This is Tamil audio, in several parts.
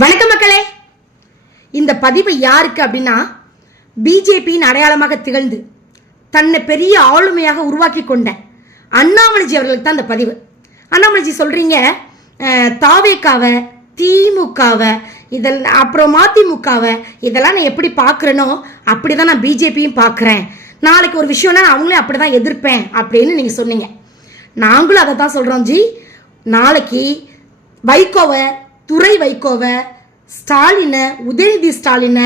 வணக்கம் மக்களே. இந்த பதிவு யாருக்கு அப்படின்னா, பிஜேபியின் அடையாளமாக திகழ்ந்து தன்னை பெரிய ஆளுமையாக உருவாக்கி கொண்ட அண்ணாமலைஜி அவர்களுக்கு தான் இந்த பதிவு. அண்ணாமலைஜி சொல்றீங்க, தாவேக்காவை, திமுகவை, இதெல்லாம் அப்புறம் மதிமுகவை இதெல்லாம் நான் எப்படி பார்க்குறேனோ அப்படி தான் நான் பிஜேபியும் பார்க்குறேன். நாளைக்கு ஒரு விஷயம்னா நான் அவங்களே அப்படி தான் எதிர்ப்பேன் அப்படின்னு நீங்கள் சொன்னீங்க. நாங்களும் அதை தான் சொல்கிறோம் ஜி. நாளைக்கு வைகோவை, துரை வைகோவை, ஸ்டாலினை, உதயநிதி ஸ்டாலினை,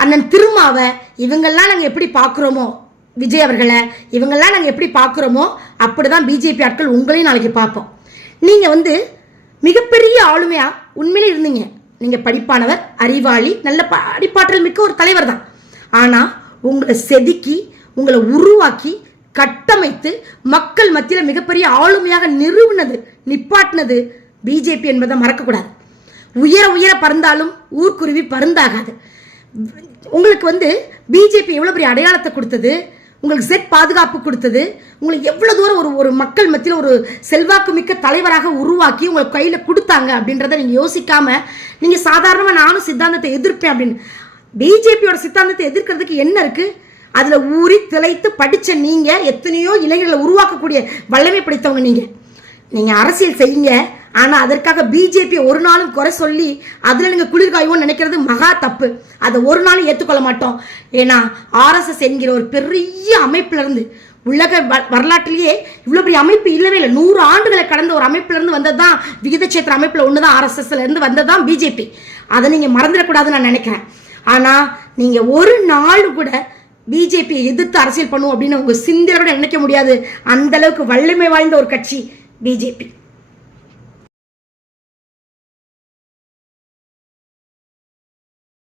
அண்ணன் திருமாவை இவங்கெல்லாம் நாங்கள் எப்படி பார்க்குறோமோ, விஜய் அவர்களை இவங்கெல்லாம் நாங்கள் எப்படி பார்க்குறோமோ அப்படி தான் பிஜேபி ஆட்கள் உங்களையும் நாளைக்கு பார்ப்போம். நீங்கள் மிகப்பெரிய ஆளுமையாக உண்மையிலே இருந்தீங்க. நீங்கள் படிப்பானவர், அறிவாளி, நல்ல படிப்பாற்றல் மிக்க ஒரு தலைவர் தான். ஆனால் உங்களை செதுக்கி, உங்களை உருவாக்கி, கட்டமைத்து மக்கள் மத்தியில் மிகப்பெரிய ஆளுமையாக நிப்பாட்டினது பிஜேபி என்பதை மறக்கக்கூடாது. உயர உயர பறந்தாலும் ஊர்க்குருவி பருந்தாகாது. உங்களுக்கு பிஜேபி எவ்வளோ பெரிய அடையாளத்தை கொடுத்தது, உங்களுக்கு செட் பாதுகாப்பு கொடுத்தது, உங்களுக்கு எவ்வளோ தூரம் ஒரு மக்கள் மத்தியில் ஒரு செல்வாக்கு மிக்க தலைவராக உருவாக்கி உங்களுக்கு கையில் கொடுத்தாங்க அப்படின்றத நீங்கள் யோசிக்காம நீங்கள் சாதாரணமாக நானும் சித்தாந்தத்தை எதிர்ப்பேன் அப்படின்னு. பிஜேபியோட சித்தாந்தத்தை எதிர்க்கிறதுக்கு என்ன இருக்கு? அதில் ஊறி திளைத்து படித்த நீங்கள் எத்தனையோ இளைஞர்களை உருவாக்கக்கூடிய வல்லமை படைத்தவங்க. நீங்கள் அரசியல் செய்யுங்க, ஆனால் அதற்காக பிஜேபி ஒரு நாளும் குறை சொல்லி அதில் நீங்கள் குளிர்காயுவோன்னு நினைக்கிறது மகா தப்பு. அதை ஒரு நாளும் ஏற்றுக்கொள்ள மாட்டோம். ஏன்னா ஆர்எஸ்எஸ் என்கிற ஒரு பெரிய அமைப்பிலிருந்து, உலக வரலாற்றிலேயே இவ்வளோ பெரிய அமைப்பு இல்லவே இல்லை. 100 ஆண்டுகளை கடந்த ஒரு அமைப்பிலிருந்து வந்தது தான் விகிதச்சேத்திர அமைப்பில் ஒன்று தான் ஆர்எஸ்எஸ்ல இருந்து வந்தது தான் பிஜேபி. அதை நீங்கள் மறந்துடக்கூடாதுன்னு நான் நினைக்கிறேன். ஆனால் நீங்கள் ஒரு நாள் கூட பிஜேபியை எதிர்த்து அரசியல் பண்ணுவோம் அப்படின்னு உங்கள் சிந்தனை கூட நினைக்க முடியாது. அந்த அளவுக்கு வல்லமை வாய்ந்த ஒரு கட்சி பிஜேபி.